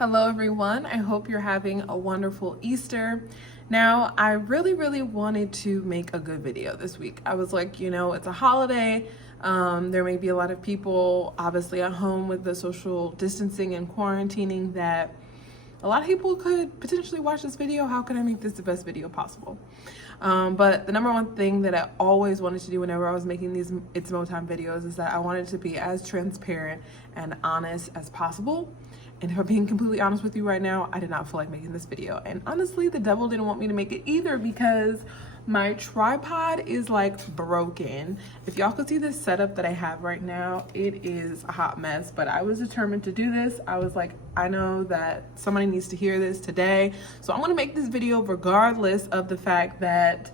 Hello everyone, I hope you're having a wonderful Easter. Now, I really wanted to make a good video this week. I was like, it's a holiday. There may be a lot of people obviously at home with the social distancing and quarantining that a lot of people could potentially watch this video. How can I make this the best video possible? But the number one thing that I always wanted to do whenever I was making these It's Mo Time videos is that I wanted to be as transparent and honest as possible. And if I'm being completely honest with you right now, I did not feel like making this video. And honestly, the devil didn't want me to make it either because my tripod is like broken. If y'all could see this setup that I have right now, it is a hot mess, but I was determined to do this. I was like, I know that somebody needs to hear this today. So I'm gonna make this video regardless of the fact that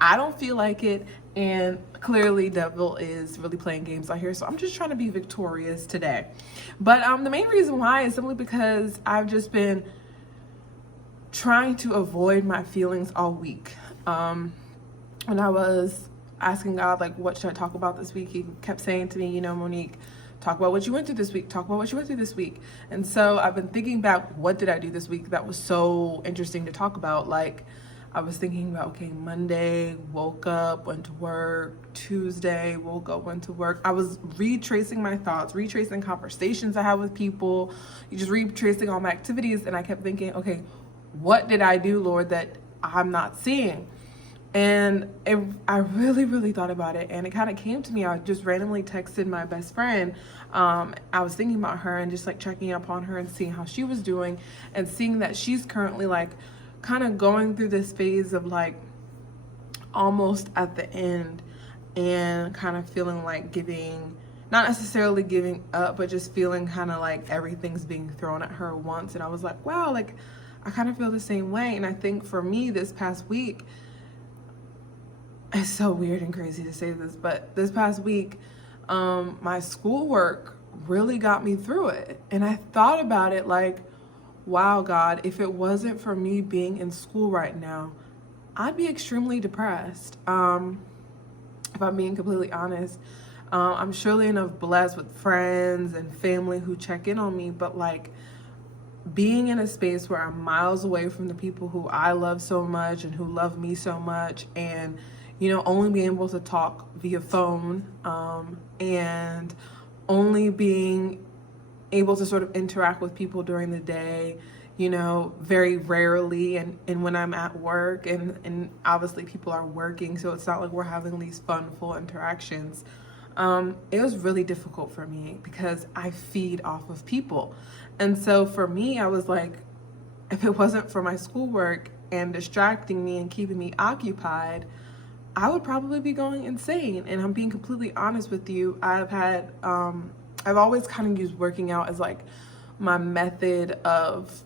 I don't feel like it, and clearly devil is really playing games out here. So I'm just trying to be victorious today. But the main reason why is simply because I've just been trying to avoid my feelings all week. When I was asking God, like, what should I talk about this week? He kept saying to me, Monique, talk about what you went through this week. Talk about what you went through this week. And so I've been thinking back, what did I do this week that was so interesting to talk about? Like, I was thinking about, okay, Monday, woke up, went to work. Tuesday, woke up, went to work. I was retracing my thoughts, retracing conversations I had with people, just retracing all my activities. And I kept thinking, okay, what did I do, Lord, that I'm not seeing? And I really thought about it, and it kind of came to me. I just randomly texted my best friend. I was thinking about her and just like checking up on her and seeing how she was doing, and seeing that she's currently like kind of going through this phase of like almost at the end, and kind of feeling like not necessarily giving up, but just feeling kind of like everything's being thrown at her once. And I was like, wow, like I kind of feel the same way. And I think for me this past week, it's so weird and crazy to say this, but this past week, my schoolwork really got me through it. And I thought about it like, wow, God, if it wasn't for me being in school right now, I'd be extremely depressed. If I'm being completely honest, I'm surely enough blessed with friends and family who check in on me, but like being in a space where I'm miles away from the people who I love so much and who love me so much, and only being able to talk via phone, and only being able to sort of interact with people during the day, very rarely, and when I'm at work, and obviously people are working, so it's not like we're having these fun, full interactions. It was really difficult for me because I feed off of people. And so for me, I was like, if it wasn't for my schoolwork and distracting me and keeping me occupied, I would probably be going insane. And I'm being completely honest with you. I've always kind of used working out as like my method of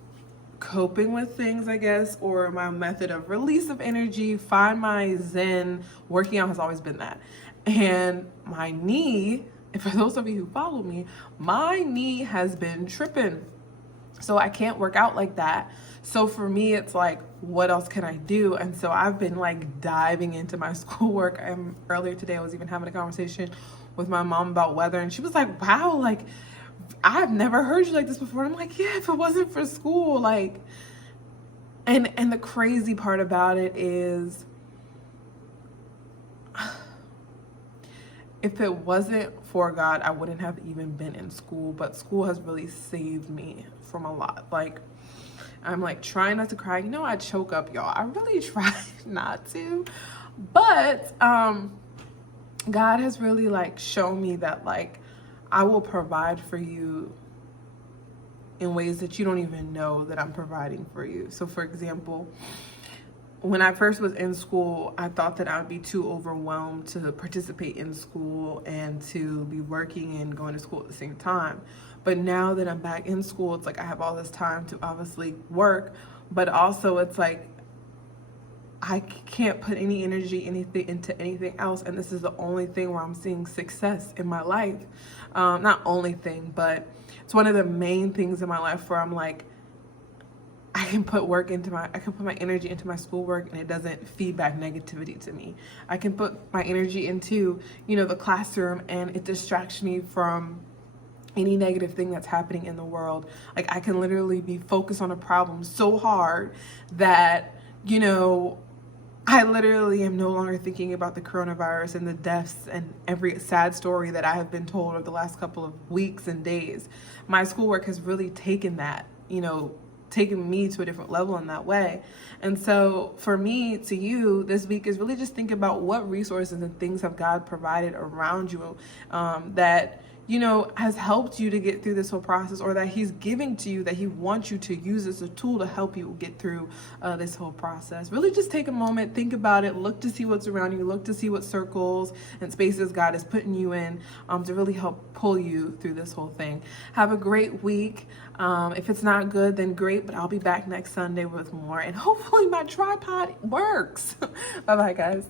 coping with things, I guess, or my method of release of energy, find my zen. Working out has always been that. And my knee, and for those of you who follow me, my knee has been tripping. So I can't work out like that. So for me, it's like, what else can I do? And so I've been like diving into my schoolwork. Earlier today, I was even having a conversation with my mom about weather, and she was like, wow, like I've never heard you like this before. And I'm like, yeah, if it wasn't for school, like, and the crazy part about it is, if it wasn't for God, I wouldn't have even been in school. But school has really saved me from a lot. Like, I'm like trying not to cry. I choke up, y'all. I really try not to. But God has really like shown me that like I will provide for you in ways that you don't even know that I'm providing for you. So for example, when I first was in school, I thought that I would be too overwhelmed to participate in school and to be working and going to school at the same time. But now that I'm back in school, it's like I have all this time to obviously work, but also it's like I can't put any energy into anything else. And this is the only thing where I'm seeing success in my life. Not only thing, but it's one of the main things in my life where I'm like, I can put my energy into my schoolwork, and it doesn't feed back negativity to me. I can put my energy into, the classroom, and it distracts me from any negative thing that's happening in the world. Like, I can literally be focused on a problem so hard that, you know, I literally am no longer thinking about the coronavirus and the deaths and every sad story that I have been told over the last couple of weeks and days. My schoolwork has really taken that, you know, taken me to a different level in that way. And so for me to you this week is really just think about what resources and things have God provided around you that, you know, has helped you to get through this whole process, or that he's giving to you that he wants you to use as a tool to help you get through this whole process. Really just take a moment, think about it, look to see what's around you, look to see what circles and spaces God is putting you in to really help pull you through this whole thing. Have a great week. If it's not good, then great, but I'll be back next Sunday with more, and hopefully my tripod works. Bye-bye, guys.